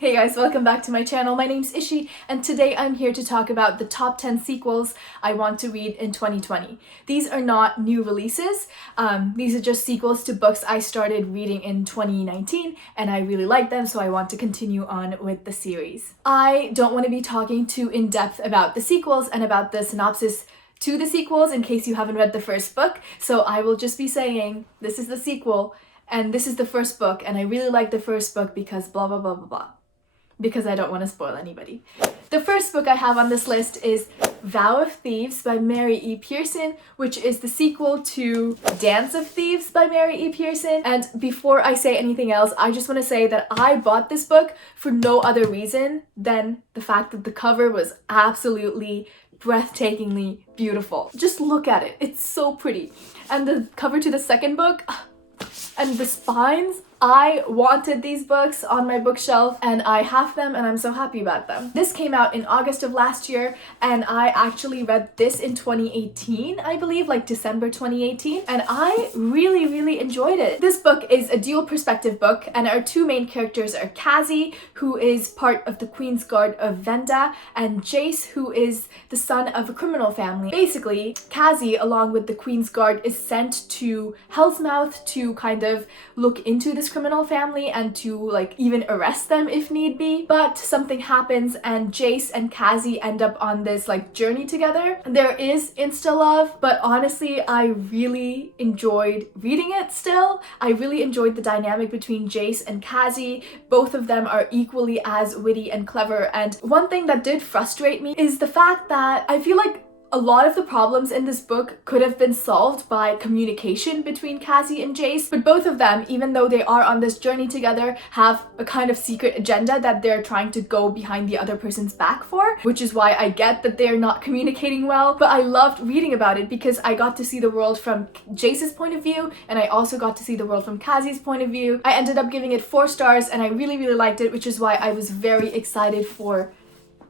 Hey guys, welcome back to my channel. My name's Ishi, and today I'm here to talk about the top 10 sequels I want to read in 2020. These are not new releases. These are just sequels to books I started reading in 2019, and I really like them, so I want to continue on with the series. I don't want to be talking too in-depth about the sequels and about the synopsis to the sequels in case you haven't read the first book, so I will just be saying, this is the sequel, and this is the first book, and I really like the first book because blah blah blah blah blah. Because I don't want to spoil anybody. The first book I have on this list is Vow Thieves by Mary E. Pearson, which is the sequel to Dance of Thieves by Mary E. Pearson. And before I say anything else, I just want to say that I bought this book for no other reason than the fact that the cover was absolutely breathtakingly beautiful. Just look at it. It's so pretty. And the cover to the second book, and the spines, I wanted these books on my bookshelf and I have them and I'm so happy about them. This came out in August of last year and I actually read this in 2018, I believe, like December 2018, and I really enjoyed it. This book is a dual perspective book and our two main characters are Kazi, who is part of the Queen's Guard of Venda, and Jace, who is the son of a criminal family. Basically, Kazi, along with the Queen's Guard, is sent to Hellsmouth to kind of look into this criminal family and to like even arrest them if need be. But something happens and Jace and Kazi end up on this like journey together. There is insta love, but honestly I really enjoyed reading it still. I really enjoyed the dynamic between Jace and Kazi. Both of them are equally as witty and clever, and one thing that did frustrate me is the fact that I feel like a lot of the problems in this book could have been solved by communication between Kazi and Jace, but both of them, even though they are on this journey together, have a kind of secret agenda that they're trying to go behind the other person's back for, which is why I get that they're not communicating well. But I loved reading about it because I got to see the world from Jace's point of view, and I also got to see the world from Kazi's point of view. I ended up giving it 4 stars and I really liked it, which is why I was very excited for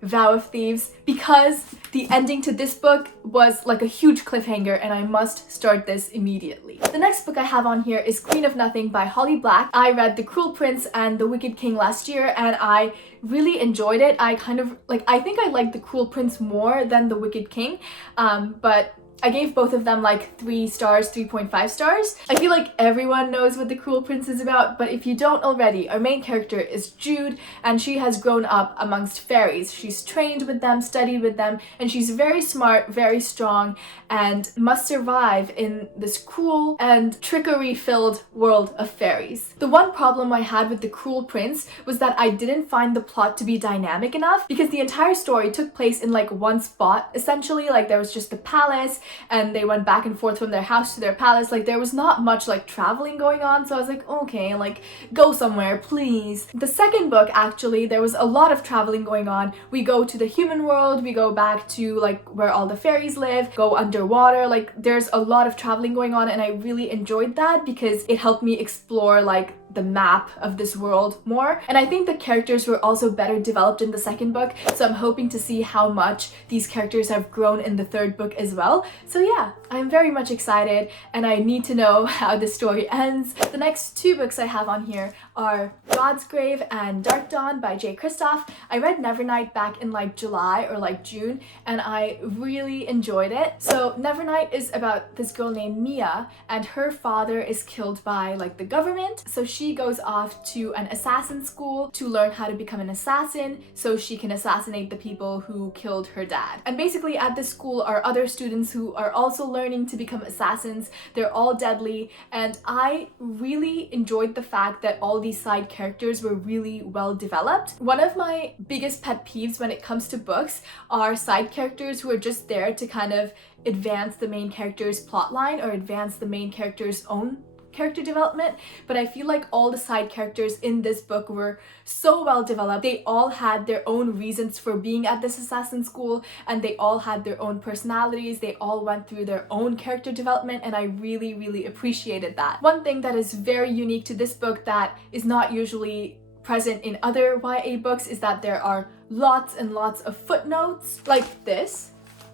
Vow of Thieves, because the ending to this book was like a huge cliffhanger and I must start this immediately. The next book I have on here is Queen of Nothing by Holly Black. I read The Cruel Prince and The Wicked King last year and I really enjoyed it. I think I liked The Cruel Prince more than The Wicked King, but I gave both of them like 3 stars, 3.5 stars. I feel like everyone knows what The Cruel Prince is about, but if you don't already, our main character is Jude and she has grown up amongst fairies. She's trained with them, studied with them, and she's very smart, very strong, and must survive in this cruel and trickery-filled world of fairies. The one problem I had with The Cruel Prince was that I didn't find the plot to be dynamic enough, because the entire story took place in like one spot, essentially. Like there was just the palace and they went back and forth from their house to their palace. Like there was not much like traveling going on, so I was like, okay, like go somewhere please. The second book, actually, there was a lot of traveling going on. We go to the human world, we go back to like where all the fairies live, go underwater. Like there's a lot of traveling going on and I really enjoyed that because it helped me explore like the map of this world more. And I think the characters were also better developed in the second book, so I'm hoping to see how much these characters have grown in the third book as well. So yeah, I'm very much excited and I need to know how the story ends. The next 2 books I have on here are God's Grave and Dark Dawn by J. Kristoff. I read Nevernight back in like July or like June and I really enjoyed it. So Nevernight is about this girl named Mia and her father is killed by like the government. So she goes off to an assassin school to learn how to become an assassin so she can assassinate the people who killed her dad. And basically at this school are other students who are also learning to become assassins. They're all deadly, and I really enjoyed the fact that all these side characters were really well developed. One of my biggest pet peeves when it comes to books are side characters who are just there to kind of advance the main character's plotline or advance the main character's own character development, but I feel like all the side characters in this book were so well developed. They all had their own reasons for being at this assassin school and they all had their own personalities. They all went through their own character development and I really appreciated that. One thing that is very unique to this book that is not usually present in other YA books is that there are lots and lots of footnotes like this.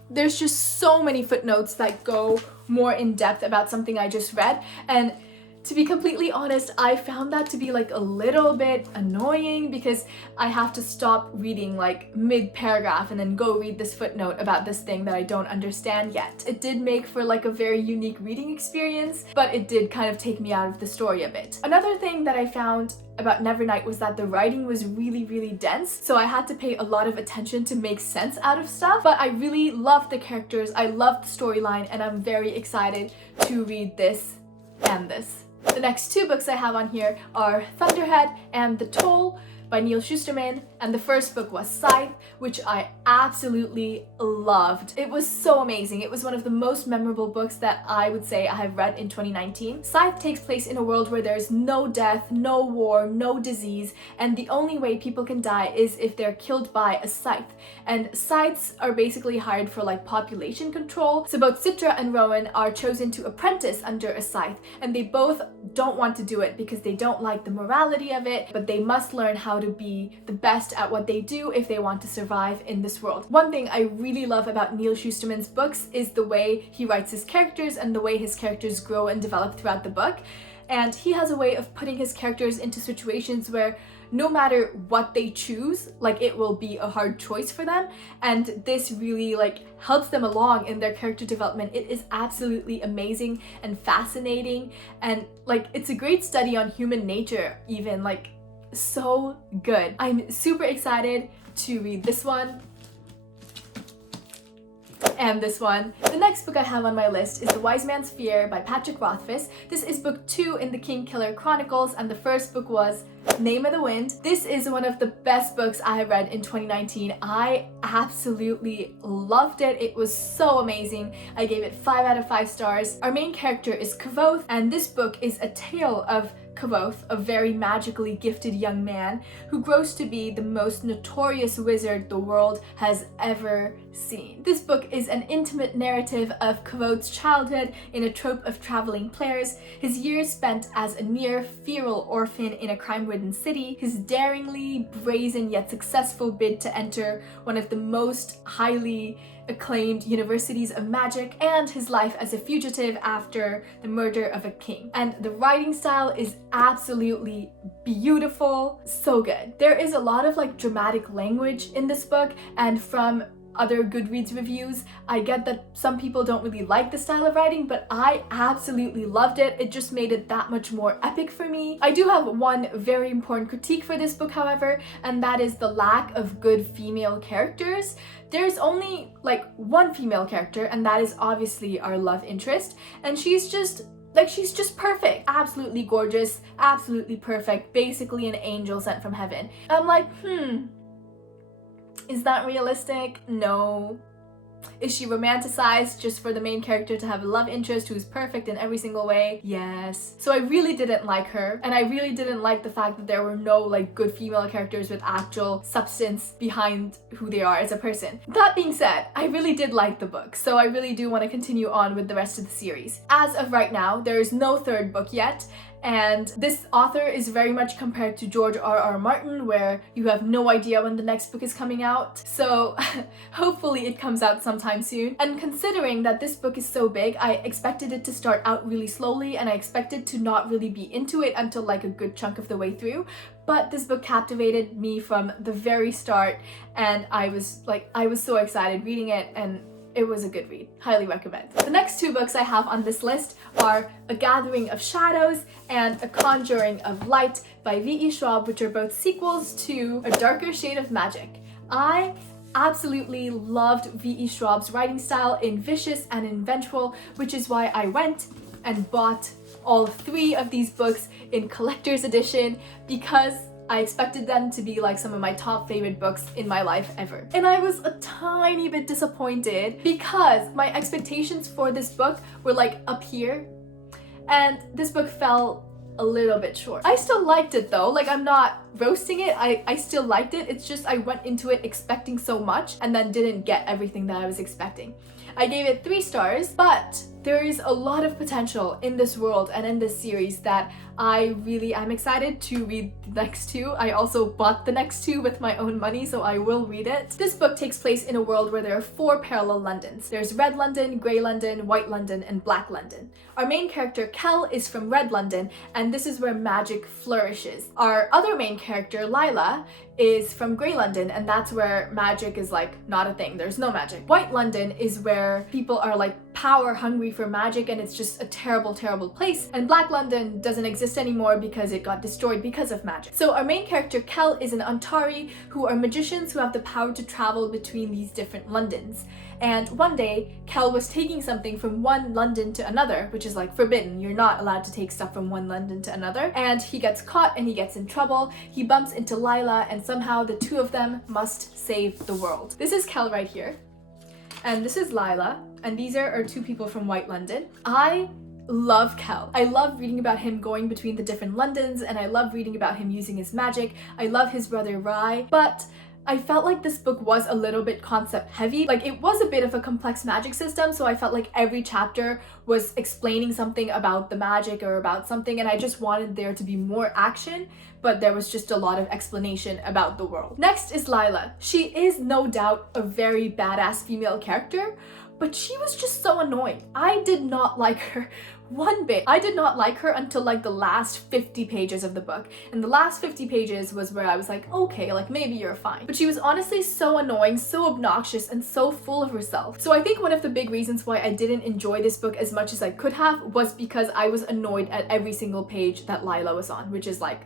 There's just so many footnotes that go more in depth about something I just read, and To be completely honest, I found that to be like a little bit annoying because I have to stop reading like mid-paragraph and then go read this footnote about this thing that I don't understand yet. It did make for like a very unique reading experience, but it did kind of take me out of the story a bit. Another thing that I found about Nevernight was that the writing was really dense, so I had to pay a lot of attention to make sense out of stuff, but I really loved the characters, I loved the storyline, and I'm very excited to read this and this. The next two books I have on here are Thunderhead and The Toll by Neil Shusterman, and the first book was Scythe, which I absolutely loved. It was so amazing. It was one of the most memorable books that I would say I have read in 2019. Scythe takes place in a world where there's no death, no war, no disease, and the only way people can die is if they're killed by a scythe. And scythes are basically hired for like population control. So both Citra and Rowan are chosen to apprentice under a scythe, and they both don't want to do it because they don't like the morality of it, but they must learn how to be the best at what they do if they want to survive in this world. One thing I really love about Neil Shusterman's books is the way he writes his characters and the way his characters grow and develop throughout the book. And he has a way of putting his characters into situations where no matter what they choose, like it will be a hard choice for them, and this really like helps them along in their character development. It is absolutely amazing and fascinating, and like it's a great study on human nature, even like so good. I'm super excited to read this one and this one. The next book I have on my list is The Wise Man's Fear by Patrick Rothfuss. This is book 2 in the Kingkiller Chronicles, and the first book was Name of the Wind. This is one of the best books I have read in 2019. I absolutely loved it. It was so amazing. I gave it 5 out of 5 stars. Our main character is Kvothe, and this book is a tale of Kvothe, a very magically gifted young man who grows to be the most notorious wizard the world has ever seen. This book is an intimate narrative of Kvothe's childhood in a trope of traveling players, his years spent as a near feral orphan in a crime-ridden city, his daringly brazen yet successful bid to enter one of the most highly acclaimed universities of magic, and his life as a fugitive after the murder of a king. And the writing style is absolutely beautiful, so good. There is a lot of like dramatic language in this book, and from other Goodreads reviews, I get that some people don't really like the style of writing, but I absolutely loved it. It just made it that much more epic for me. I do have one very important critique for this book, however, and that is the lack of good female characters. There's only like one female character, and that is obviously our love interest, and she's just perfect, absolutely gorgeous, absolutely perfect, basically an angel sent from heaven. I'm like, is that realistic? No. Is she romanticized just for the main character to have a love interest who's perfect in every single way? Yes. So I really didn't like her, and I really didn't like the fact that there were no like good female characters with actual substance behind who they are as a person. That being said, I really did like the book, so I really do want to continue on with the rest of the series. As of right now, there is no third book yet, and this author is very much compared to George R.R. Martin, where you have no idea when the next book is coming out. So hopefully it comes out sometime soon. And considering that this book is so big, I expected it to start out really slowly, and I expected to not really be into it until like a good chunk of the way through. But this book captivated me from the very start, and I was so excited reading it, and it was a good read. Highly recommend. The next two books I have on this list are A Gathering of Shadows and A Conjuring of Light by V.E. Schwab, which are both sequels to A Darker Shade of Magic. I absolutely loved V.E. Schwab's writing style in Vicious and in Vengeful, which is why I went and bought all 3 of these books in collector's edition, because I expected them to be like some of my top favorite books in my life ever. And I was a tiny bit disappointed because my expectations for this book were like up here, and this book fell a little bit short. I still liked it though, like I'm not roasting it, I still liked it. It's just I went into it expecting so much and then didn't get everything that I was expecting. I gave it 3 stars, but there is a lot of potential in this world and in this series that I really am excited to read the next 2. I also bought the next 2 with my own money, so I will read it. This book takes place in a world where there are 4 parallel Londons. There's Red London, Grey London, White London, and Black London. Our main character, Kel, is from Red London, and this is where magic flourishes. Our other main character, Lila, is from Grey London, and that's where magic is like not a thing. There's no magic. White London is where people are like power hungry for magic, and it's just a terrible, terrible place. And Black London doesn't exist anymore because it got destroyed because of magic. So our main character, Kel, is an Antari, who are magicians who have the power to travel between these different Londons. And one day, Kel was taking something from one London to another, which is like forbidden. You're not allowed to take stuff from one London to another. And he gets caught and he gets in trouble. He bumps into Lila, and somehow the two of them must save the world. This is Kel right here. And this is Lila. And these are our two people from White London. I love Kel. I love reading about him going between the different Londons, and I love reading about him using his magic. I love his brother Rai, but I felt like this book was a little bit concept heavy. Like, it was a bit of a complex magic system, so I felt like every chapter was explaining something about the magic or about something, and I just wanted there to be more action, but there was just a lot of explanation about the world. Next is Lila. She is no doubt a very badass female character, but she was just so annoying. I did not like her one bit. I did not like her until like the last 50 pages of the book. And the last 50 pages was where I was like, okay, like maybe you're fine. But she was honestly so annoying, so obnoxious, and so full of herself. So I think one of the big reasons why I didn't enjoy this book as much as I could have was because I was annoyed at every single page that Lila was on, which is like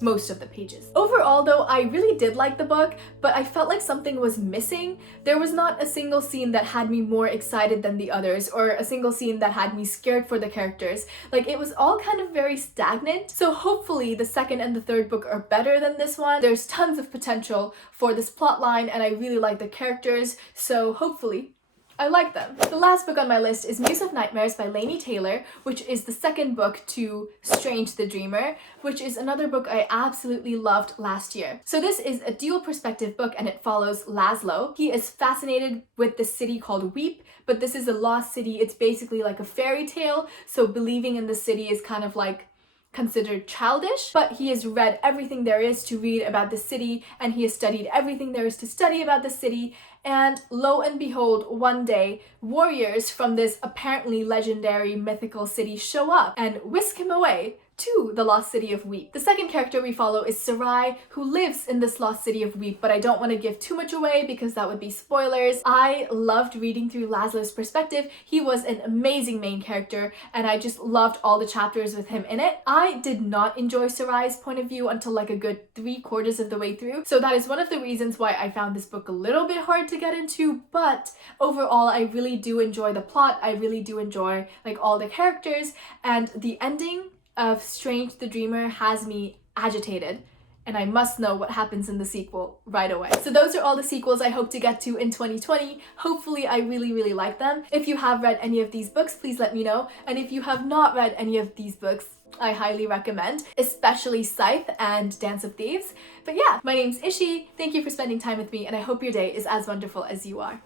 most of the pages. Overall though, I really did like the book, but I felt like something was missing. There was not a single scene that had me more excited than the others, or a single scene that had me scared for the characters. Like, it was all kind of very stagnant. So hopefully the second and the third book are better than this one. There's tons of potential for this plot line, and I really like the characters, so hopefully I like them. The last book on my list is Muse of Nightmares by Laini Taylor, which is the second book to Strange the Dreamer, which is another book I absolutely loved last year. So this is a dual perspective book, and it follows Laszlo. He is fascinated with this city called Weep, but this is a lost city. It's basically like a fairy tale, so believing in the city is kind of like considered childish, but he has read everything there is to read about the city, and he has studied everything there is to study about the city, and lo and behold, one day, warriors from this apparently legendary mythical city show up and whisk him away to the lost city of Weep. The second character we follow is Sarai, who lives in this lost city of Weep, but I don't want to give too much away because that would be spoilers. I loved reading through Laszlo's perspective. He was an amazing main character, and I just loved all the chapters with him in it. I did not enjoy Sarai's point of view until like a good 3/4 of the way through, so that is one of the reasons why I found this book a little bit hard to get into, but overall I really do enjoy the plot. I really do enjoy like all the characters, and the ending of Strange the Dreamer has me agitated, and I must know what happens in the sequel right away. So those are all the sequels I hope to get to in 2020. Hopefully I really, really like them. If you have read any of these books, please let me know. And if you have not read any of these books, I highly recommend, especially Scythe and Dance of Thieves. But yeah, my name's Ishi. Thank you for spending time with me, and I hope your day is as wonderful as you are.